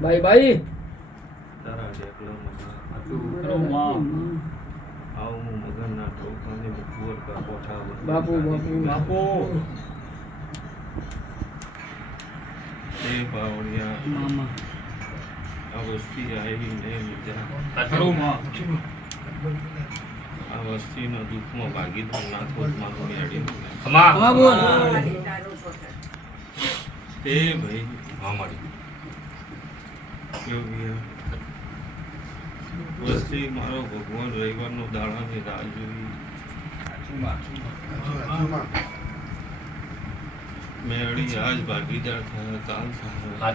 ભાઈ ભાઈ બાપુ બાપુ બાપુ મામા આ વસ્તી આવી ને આ વસ્તીના દુઃખમાં ભાગીદાર નાખો મારું મેળી તે ભાઈ અમારી વસ્તી મારો ભગવાન રવિવારનો દાડાની રાહ જોઈ મેળી આજ ભાગીદાર થયા કાલ થયા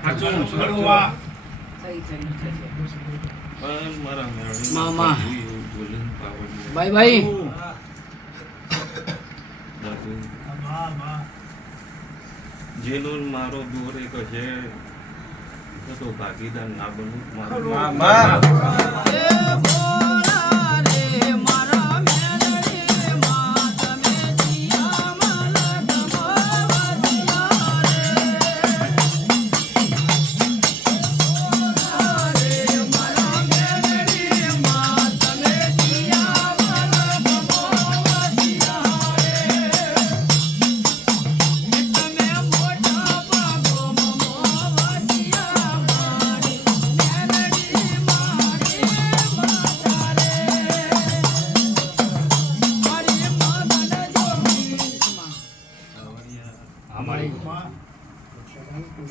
પણ મારા મેળી મામા એવું બોલે ભાઈ ભાઈ જેનો મારો દોર એક છે તો ભાગીદાર ના બનવું મારો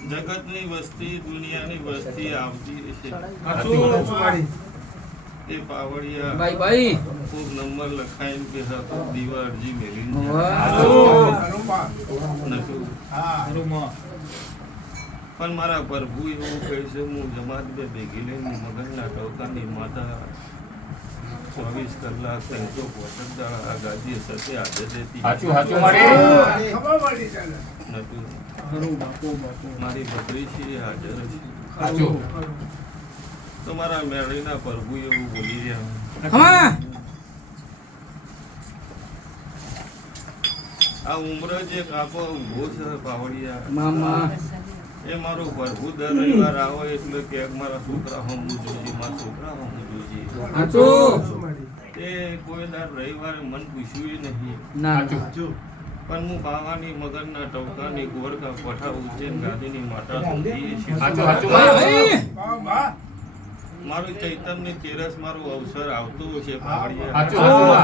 જગતની વસ્તી દુનિયાની વસ્તી આવતી છે એ પાવડિયા ભાઈ ભાઈ ખૂબ નંબર લખાઈને કે હતો દીવા અરજી મેલી પણ મારા પ્રભુ એવું કહે છે હું જમાત બે ભેગી લઈને મગનના ટોકાની માતા 24 કલાક 365 આ ગાદી સતે હાજર રહેતી મારી બકરી છે હાજર છે તો મારા મેળીના પ્રભુ એવું બોલી રહ્યા આ ઉમર જે કાપો ઉભો છે પાવડિયા મામા એ મારો પ્રભુ દર રવિવાર આવો એટલે કે મારા છોકરા હમું જોજી મારા છોકરા હમું જોજી તે કોઈ દર રવિવારે મન પૂછ્યું નહીં પણ હું બાવાની મગરના ટવકાની ગોરકા પઠા ઉજ્જૈન ગાદીની માતા મારું ચૈતન્ય તેરસ મારો અવસર આવતો છે પાવડિયા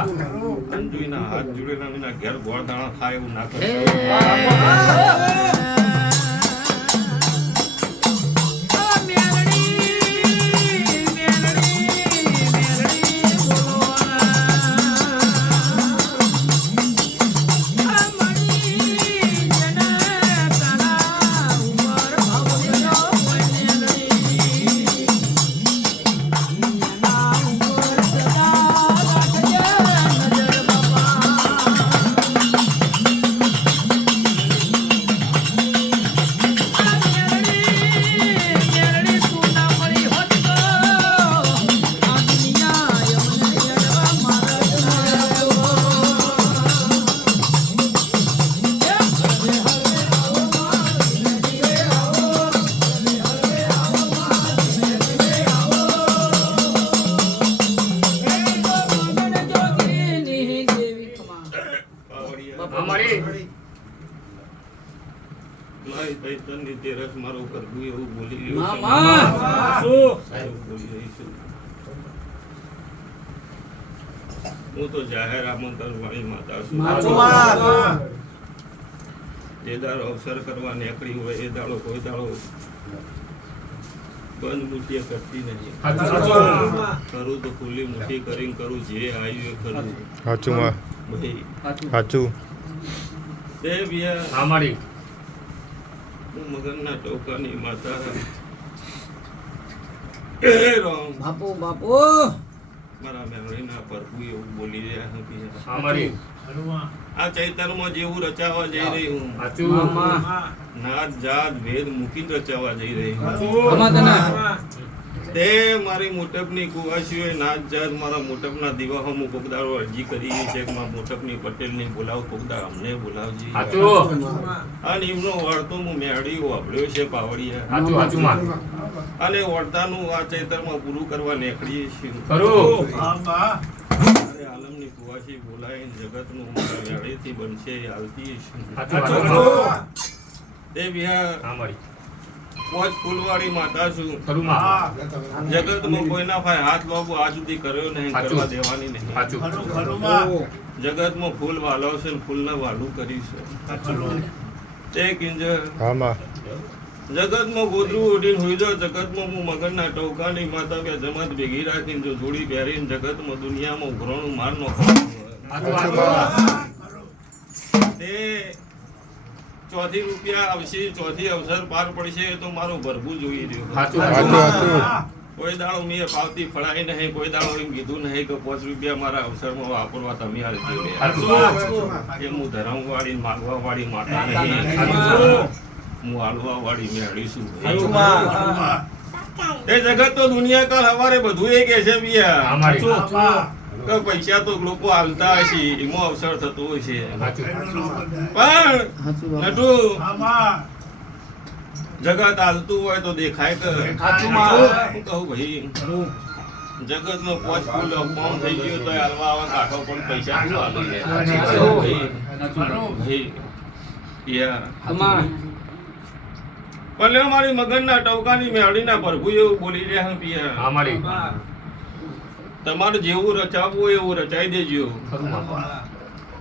અંજુના હાથ જોડેલા વિના ઘેર ગોળ દાણા થાય એવું ના કરે તેરસ મારો પ્રભુ એવું બોલી રહ્યું હું તો જાહેર આમંત્રણ વાળી માતા છું જે દાડો અવસર કરવા નીકળી હોય એ દાડો કોઈ દાડો બંધ મુઠીએ કરતી નહીં કરું તો ખુલ્લી મુઠ્ઠી કરીને કરું જે આવ્યું એ કરું સાચું તે બિયા મગનના ટોકાની માતા બાપુ બાપુ મારા મેળવીના પ્રભુ એવું બોલી રહ્યા હતી આ ચૈતનમાં જેવું રચાવા જઈ રહી હું નાત જાત ભેદ મૂકીને રચાવા જઈ રહી હું તે મારી મોટપની કુવાસીઓએ નાચ જાત મારા મોટપના દિવાહો હું કોકદારો અરજી કરી છે કે મારા મોટપની પટેલની બોલાવ કોકદાર અમને બોલાવજી અને એમનો વાર્તો હું મેળી વાપર્યો છે પાવડિયા અને વાર્તાનું આ ચૈતરમાં પૂરું કરવા નીકળીએ છીએ આલમની કુવાસી બોલાવીને જગતનું મારા મેળેથી બનશે હાલતી તે વિહાર પોચ ફૂલવાળી માતા છું જગતમાં કોઈના પાસે હાથ લાવવો આજ સુધી કર્યો નહીં, કરવા દેવાની નહીં. જગતમાં ફૂલ વાલો છે ને ફૂલને વાલું કરીશું તે કિંજર જગતમાં ગોદરું ઉડીને હોઈ જાવ. જગતમાં હું મગનના ટોકાની માતા કે જમાત ભેગી રાખીને જો જોડી પહેરીને જગતમાં દુનિયામાં ઉઘરાણું માર નો તે ચોથી રૂપિયા આવશે, ચોથી અવસર પાર પડશે તો મારું ભરભું જોઈ રહ્યો. કોઈ દાડો મેં પાવતી ફળાઈ નહીં, કોઈ દાડો એમ કીધું નહીં કે 5 રૂપિયા મારા અવસરમાં વાપરવા તમે હાલજો. એ હું ધરમ વાળી માગવા વાળી માતા નહીં, હું હાલવા વાળી મેળીશું. એ જગત તો દુનિયા કાલ હવારે બધું એ કે છે પૈસા તો લોકો હાલતા હશે, એમાં અવસર થતો હોય છે. પણ નટુ જગત હાલતું હોય તો દેખાય કે હું કહું ભાઈ જગત નો 5 ફૂલ અપમાન થઈ ગયો તો હાલવા આવા કાઢો પણ પૈસા શું હાલી ભલે મારી મગનના ટવકાની મેળીના પ્રભુ એવું બોલી રહ્યા પિયા તમારે જેવું રચાવવું હોય એવું રચાઈ દેજો.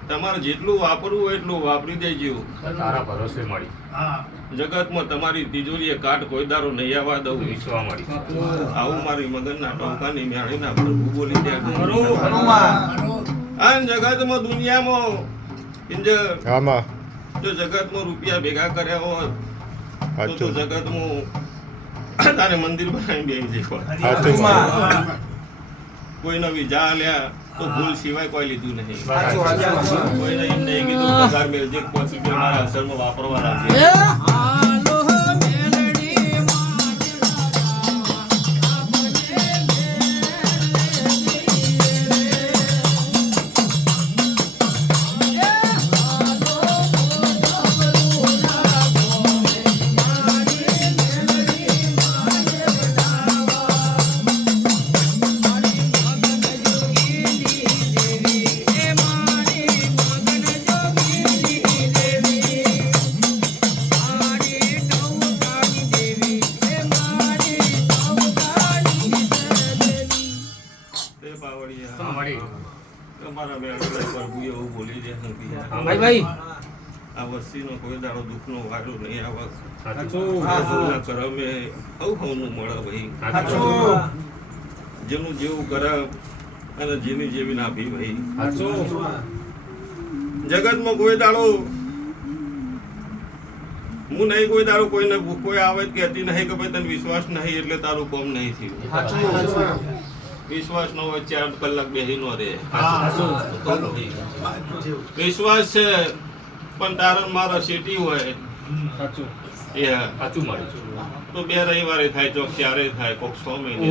તમારે જેટલું વાપરવું હોય એટલું વાપરી દેજો. તારા ભરોસે મળી જગતમાં તમારી તિજોરીએ કાટ કોઈ દારો નહીં આવવા દઉં. વિશ્વા મળી આવું મારી મગનના ટોકાની મેળીના પ્રભુ બોલી રહ્યા. આ જગતમાં દુનિયામાં જો જગતમાં રૂપિયા ભેગા કર્યા હોત તો જગતમાં તારે મંદિર બનાવી બેસી કોઈને વિઝા લ્યા તો ભૂલ સિવાય કોઈ લીધું નહીં. કોઈને એમ નહીં કીધું પગાર મેળજે 5 રૂપિયા મારા અસરમાં વાપરવા લાગે. આ વસ્તીનો કોઈ દાડો દુઃખનો વારો નહીં આવે. કરમે હવનું મળે ભાઈ. જેનું જેવું કરે અને જેની જેવી નાભી ભાઈ. જગતમાં કોઈ દાડો હું નહીં કોઈ દાડો કોઈને કોઈ આવે કહેતી નહીં કે ભાઈ તને વિશ્વાસ નહીં એટલે તારું કામ નહીં થયું. વિશ્વાસ ન હોય 4 કલાક બેહી નો રે. વિશ્વાસ છે પણ તારણ મારા સેટી હોય તો 2 રવિવારે થાય, ચોક 4 થાય, કોક 6 મહિને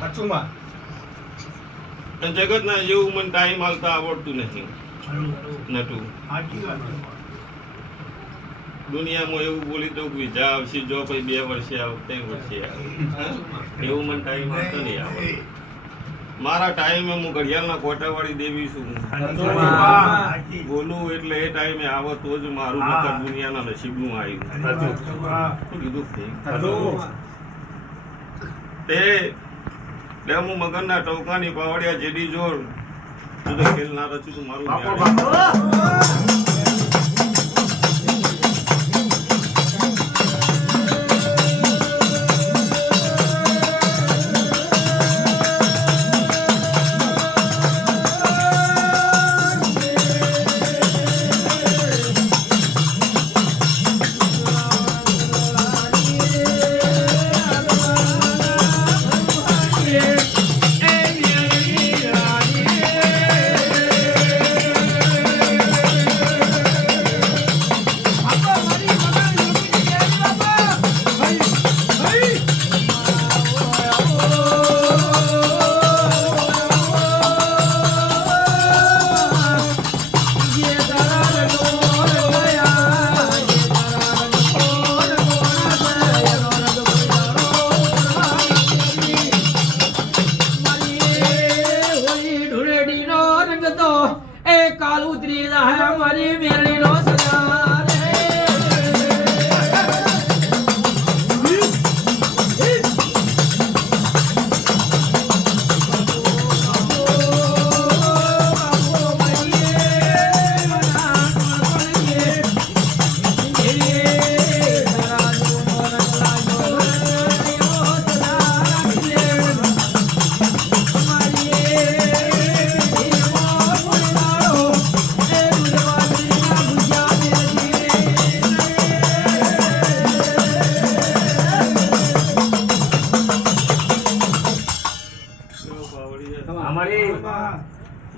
થાય. જગત ના જેવું મને ટાઈમ હાલતા આવડતું નથી નટુ. દુનિયામાં એવું બોલી તો વિઝા આવશે જો પછી 2 વર્ષે આવે 3 વર્ષે આવે એવું મને ટાઈમ આવતો નહીં આવડે. મારા ટાઈમે હું ઘડિયાળના કોટાવાળી દેવી છું. બોલું એટલે એ ટાઈમે આવે તો જ મારું નકર દુનિયાના નસીબનું આવ્યું. કીધું તે હું મગનના ટોકાની પાવડિયા જેડી જોડ ખેલ ના રચું તું મારું. મારી મેરડી નો સદા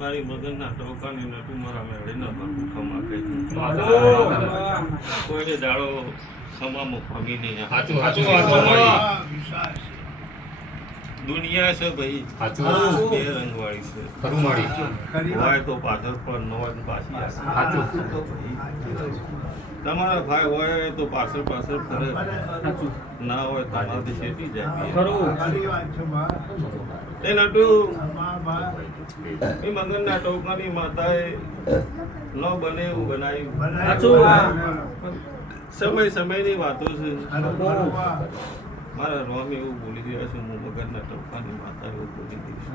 મારી મગનના ટોકાની નટુ મારા મેળીના બાપુ ખમા કહે કોઈને દાડો ખમામાં ફમી નહીં. દુનિયા છે ભાઈ બે રંગવાળી છે. હોય તો પાછળ પર ન હોય તો પાછી તમારા ભાઈ હોય તો પાછળ પાછળ ફરે, ના હોય તમારાથી શેટી જાય. એ નટુ એ મગનના ટોકાની માતાએ ન બને એવું બનાવ્યું. સમયની વાતો છે. મારા રોમ એવું બોલી રહ્યા છે, હું મગનના ટોકાની માતા એવું બોલી દઈશ.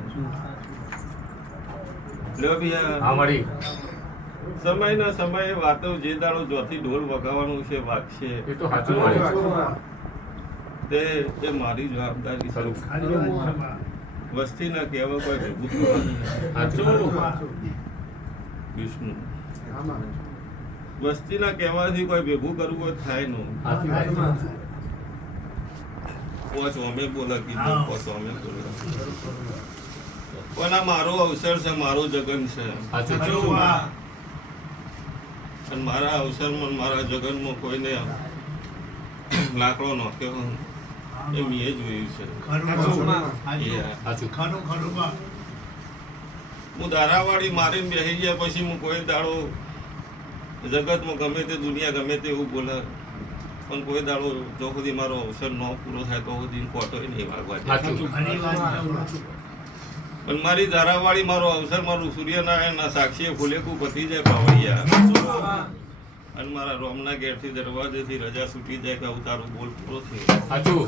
લ્યો ભૈયા, સમયના સમયે વાતો જે દાડો જોથી ઢોલ વગાડવાનું છે વાગશે તે મારી જવાબદારી છે. વસ્તીના કહેવા કોઈ ભેગું વિષ્ણુ વસ્તીના કહેવાથી કોઈ ભેગું કરવું હોય થાય નું. પોચ અમે બોલા કીધું, પોચ અમે બોલા પણ આ મારો અવસર છે, મારો જગન છે. અને મારા અવસરમાં મારા જગનમાં કોઈને લાકડો નાખ્યો એ મેં જોયું છે. હું દારાવાળી મારીને બેસી ગયા પછી હું કોઈ દાડો જગતમાં ગમે તે દુનિયા ગમે તે એવું બોલે, પણ કોઈ દાડો જો સુધી મારો અવસર ન પૂરો થાય તો સુધી કોટો નહીં વાગવા દે. પણ મારી ધારાવાળી મારો અવસર મારું સૂર્યનારાયણના સાક્ષીએ ફૂલેકું પતી જાય પાવડિયા, અને મારા રોમના ગેટથી દરવાજેથી રજા છૂટી જાય કે અવતારો બોલ પૂરો થયો.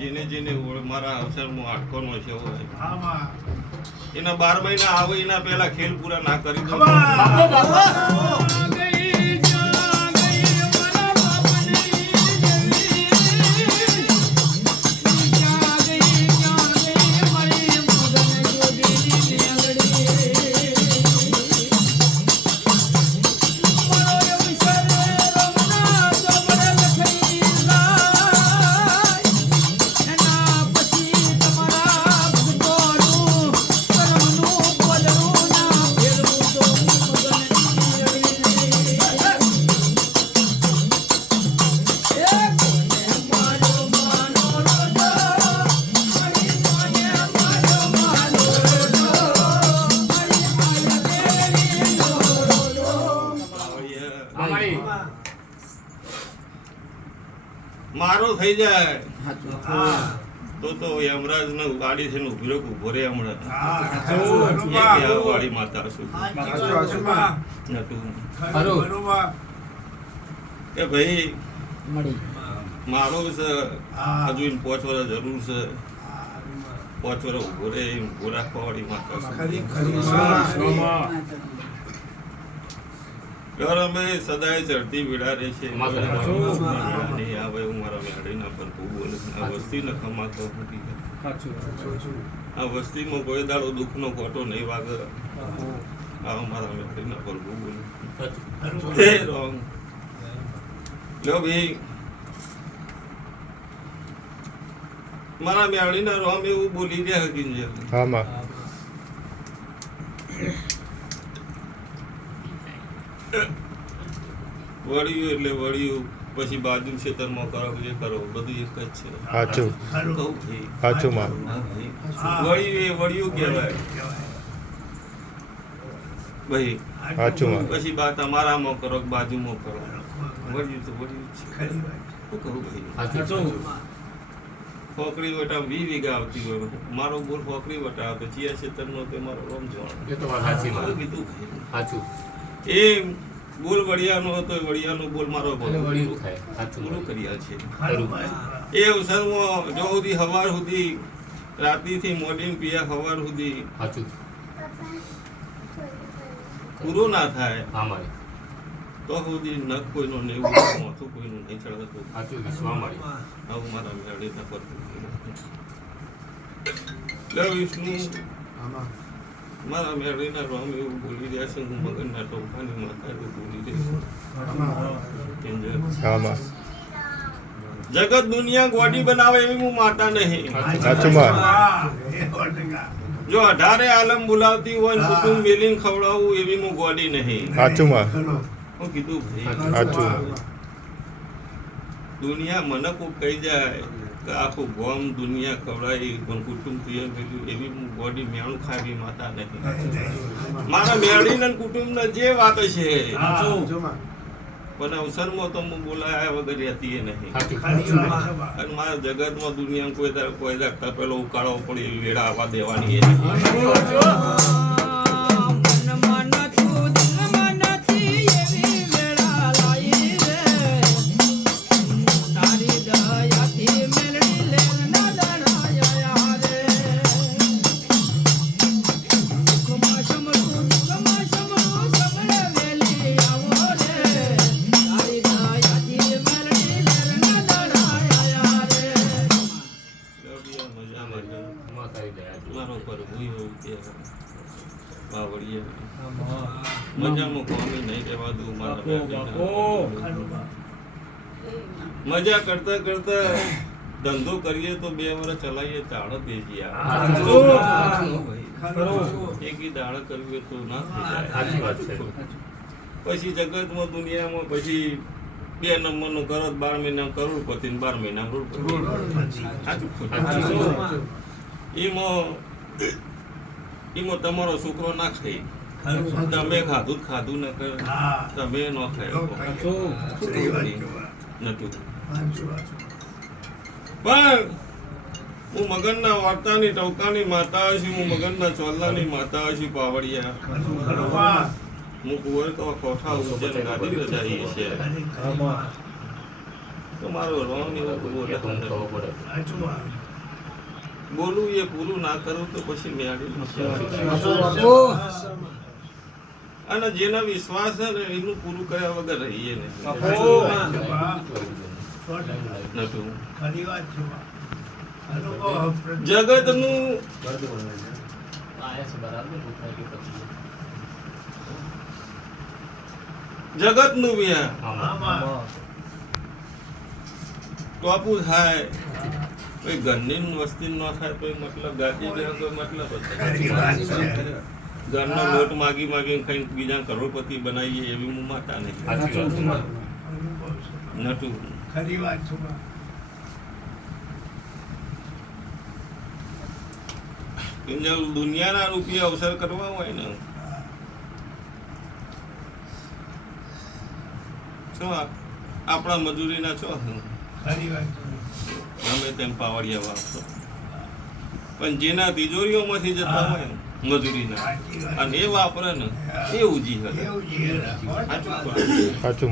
જેને જેને મારા અવસરમાં આટકોનો છે એના 12 મહિના આવે એના પહેલા ખેલ પૂરા ના કરી દો. મારો થઈ જાય તો યમરાજ ને ગાડી છે ઉભો રે હમણાં વાળી માતા છું કે ભાઈ મારો છે હજુ 5 વર્ષ જરૂર છે. 5 વર્ષ ઉભો રે ઉભો રાખવા વાળી માતા છું. અમે સદાય ચડતી વિડા રહે છે. વસ્તી નખમાં તો આ વસ્તીમાં કોઈ દાડો દુઃખનો ખોટો નહીં વાગે. આ મારા મેળીના પર બોલું લો ભાઈ, મારા મેળીના રોમ એવું બોલી ગયા હકીન છે. વળ્યું એટલે વળ્યું, પછી બાજુ ખેતરમાં કરો એ કરો બધું એક જ છે. વળ્યું એ વળ્યું કહેવાય. ભાઈ સાચું માં પછી બા તમારામાં કરો કે બાજુમાં કરો વળ્યું તો વળ્યું જ છે. શું કરું ભાઈ ફોકરી વટા 20 વીઘા આવતી હોય મારો બોલ ફોકરી વટા આવે ચિયા ક્ષેત્રનો તે મારો રોમ જોવાનો કીધું ભાઈ એ બોલ વડિયાનો હતો એ વડિયાનો બોલ મારો પૂરું કર્યા છે. એ અવસરમાં જો સુધી સવાર સુધી રાતીથી મોડીને પિયા સવાર સુધી પૂરું ના થાય તો સુધી નખ કોઈનો નહીં માથું કોઈનું નહીં ચડતું આવું મારા મેળે ન કરતું લે વિષ્ણુ મારા મેળીના રામ એવું બોલી રહ્યા છે હું મગનના ટોપાની માતા એવું બોલી રહી આમાં જગત દુનિયા ગોડી બનાવે એવી હું માતા નહીં. સાચું માં જો 18 આલમ બોલાવતી હોય ને કુટુંબ મેલીને ખવડાવવું એવી હું ગોડી નહીં. સાચું માં હું કીધું ભાઈ સાચું દુનિયા મને કોઈ કહી જાય કે આખું ગોમ દુનિયા ખવડાવી પણ કુટુંબ પ્રિય મેળ્યું એવી હું ગોડી મેણું ખાવી માતા નહીં. મારા મેળીને કુટુંબને જે વાત છે પણ અવસરમાં તો હું બોલાયા વગર રહેતી નહીં. અને મારા જગતમાં દુનિયામાં કોઈ દર તપેલો ઉકાળવો પડે એવી વેળા આવવા દેવાની એ મારો પર મજામાં કોમી નહીં રહેવા દઉં મારા મજા કરતા કરતા ધંધો કરીએ તો 2 વર્ષ ચલાવીએ ચાળો ભેજી એકી દાળ કરવી તો ના થઈ જાય. પછી જગતમાં દુનિયામાં પછી 2 નંબરનું કરો 12 મહિના કરોડપતિ 12 મહિના એમાં તમારો છોકરો ના ખાઈ તમે ખાધું ન કર તમે ન ખાય નતું. પણ હું મગનના વાર્તાની ટવકાની માતા છું, હું મગનના ચોલ્લાની માતા છું. પાવડિયા હું કુંવર તો કોઠા ઉજ્જૈન ગાદી રજાઈ છે તો મારો રોમ એવો બોલું એ પૂરું ના કરું તો પછી મેળી અને જેના વિશ્વાસ છે ને એનું પૂરું કર્યા વગર રહીએ નહીં. જગતનું જગતનું વ્યા ટોપું થાય કોઈ ઘરની વસ્તી ન થાય તો મતલબ ગાડી લેવા કોઈ મતલબ ઘરનો લોટ માગી માગીને કઈ બીજા કરોડપતિ બનાવીએ એવી હું માતા નહીં. નતું દુનિયાના રૂપિયા અવસર કરવા હોય ને છો આપણા મજૂરીના છો ગમે તેમ પાવડિયા વાપરો પણ જેના તિજોરીઓમાંથી જતા હોય મજૂરીના અને એ વાપરે ને એ ઉજી સાચું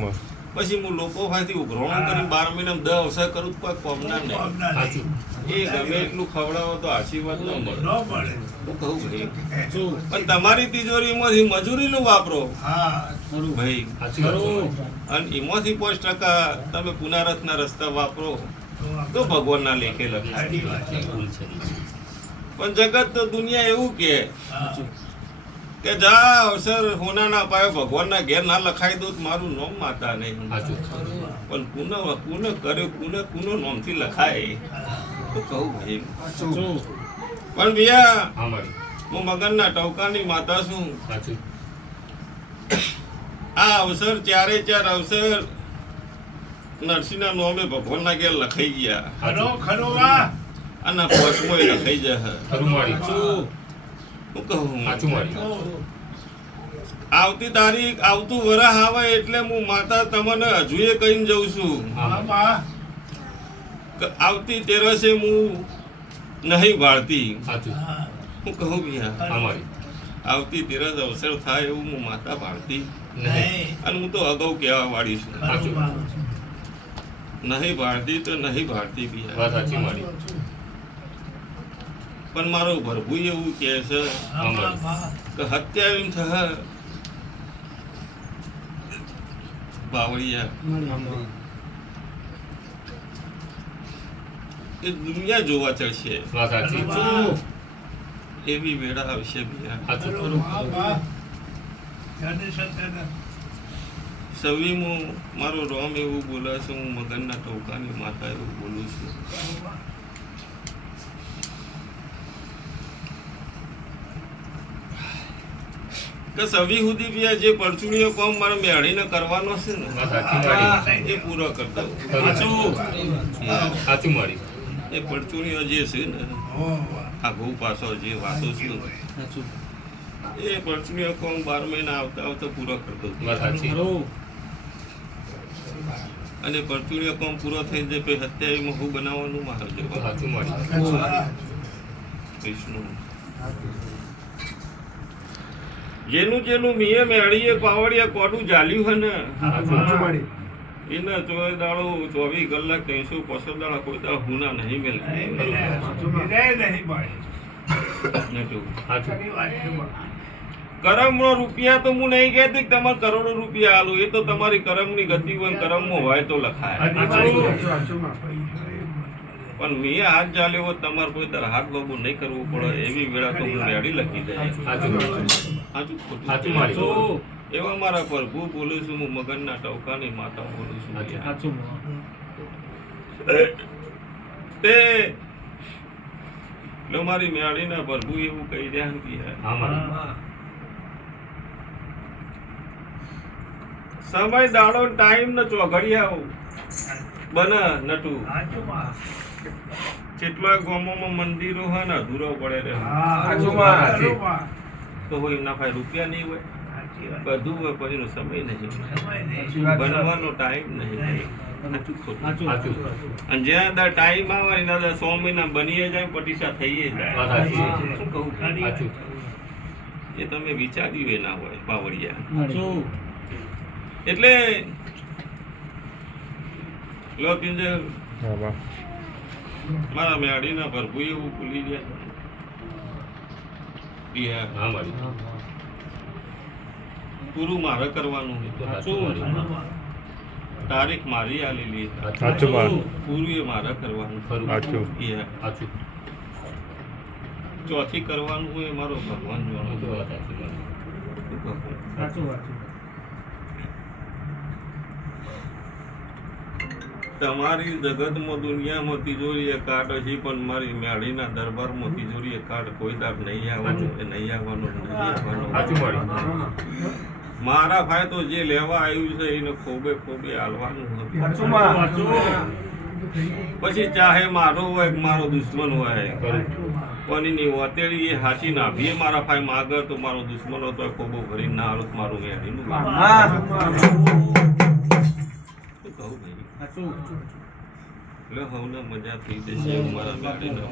પછી હું લોકો પાસેથી ઉઘરાણું કરી 12 મહિનામાં 10 અવસર કરું કોઈ કોમના નહીં. એ ગમે એટલું ખવડાવો તો આશીર્વાદ ન મળે. હું કહું ભાઈ પણ તમારી તિજોરીમાંથી મજૂરીનું વાપરો ભાઈ અને એમાંથી 5% તમે પુનારથના રસ્તા વાપરો તો ભગવાનના લેખે લખી. પણ જગત તો દુનિયા એવું કે જા અવસર હોનાના પાયો ભગવાનના ઘેર ના લખાઈ દઉં મારું નામ માતા નહીં. પણ પુનઃ કર્યો પુનઃ નામથી લખાય તો કહું ભાઈ. પણ ભૈયા હું મગનના ટવકાની માતા છું. આ અવસર 4 અવસર નરસિંહના નામે ભગવાનના ઘેર લખાઈ ગયા અને પોચમોય લખાઈ જાય. હું કહું આવતી તારીખ આવતું વરસ આવે એટલે હું માતા તમને હજુએ કહીને જઉં છું કે આવતી તેરસે હું નહીં ભાળતી. હું કહું ભૈયા આવતી તેરસ અવસર થાય એવું હું માતા ભાળતી અને હું તો અગાઉ કહેવા વાળી છું. નહીં ભાળતી તો નહીં ભાળતી ભૈયા. પણ મારો પ્રભુ એવું કહે છે કે હત્યા એમ થશે બાવળિયા એ દુનિયા જોવા ચડશે એવી વેળા આવશે ભૈયા. સવીમું મારો રોમ એવું બોલે છે, હું મગનના ટોકાની માતા એવું બોલું છું. કે સવી સુધી બી જે પરચુણીઓ કોમ મારે મેળીને કરવાનો છે ને એ પૂરો કરતા એ પરચુણીઓ જે છે ને આ ઘઉ પાછો જે વાતો છે એ પરચુણીઓ કોમ 12 મહિના આવતા આવતા પૂરો કરતો અને પરચુણીઓ કોમ પૂરો થઈ જાય પછી હત્યાવીમાં હું બનાવવાનું મારે વિષ્ણુ જેનું જેનું મિયે મેળીએ પાવડીએ કોડું જાલ્યું હે ને એને ચોય દાડો 24 કલાક 365 દાડા કોઈ દાડો હુના નહીં મેલે. કરમનો રૂપિયા તો હું નહીં કહેતી કે તમારે કરોડો રૂપિયા આલું, એ તો તમારી કરમની ગતિ હોય, કરમમાં હોય તો લખાય. પણ મેં હાથ ચાલ્યો તમારે કોઈ દર હાથ બાબુ નહીં કરવું પડે એવી વેળા તો હું રેડી લખી દે. એવા મારા પ્રભુ બોલું છું, હું મગનના ટોકાની માતા બોલું છું. તે મારી મેળીના પ્રભુ એવું કહી રહ્યા સમય દાડો ટાઈમ ને ચોઘડિયા બને નટુ. કેટલા ગામોમાં મંદિરો હોય ને અધૂરો પડે રે તો હોય ના ભાઈ રૂપિયા નહીં હોય, બધું હોય પછી સમય નહીં, બનવાનો ટાઈમ નહીં. અને જ્યાં ટાઈમ આવે એના 100 મહિના બનીએ જાય પટીસા થઈએ જાય. શું કહું એ તમે વિચાર્યું એ ના હોય બાવળિયા. એટલે મારા મેળીના પ્રભુ એવું ભૂલી ગયા પૂરું મારે કરવાનું તારીખ મારી આલેલી પૂરું એ મારે કરવાનું ચોથી કરવાનું હોય મારો ભગવાન જોવાનું. તમારી જગતમાં દુનિયામાં તિજોરી એ કાઢ હશે પણ મારી મેળીના દરબારમાં તિજોરી એ કાઢ કોઈ દાર નહીં આવવાનું, એ નહીં આવવાનું, નહીં આવવાનું. મારા ભાઈ તો જે લેવા આવ્યું છે એને ખોબે ખોબે હાલવાનું. પછી ચાહે મારો હોય મારો દુશ્મન હોય પણ એની વતેડી એ હાચી ના ભી મારા ભાઈ માગે તો મારો દુશ્મન હતો ખોબો ભરી ના હાલત મારું મેળીનું હવને મજા થઈ જશે મારા મેળીના